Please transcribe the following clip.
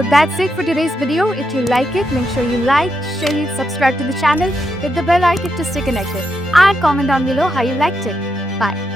So that's it for today's video. If you like it, make sure you like, share, subscribe to the channel, hit the bell icon to stay connected, and comment down below how you liked it. Bye.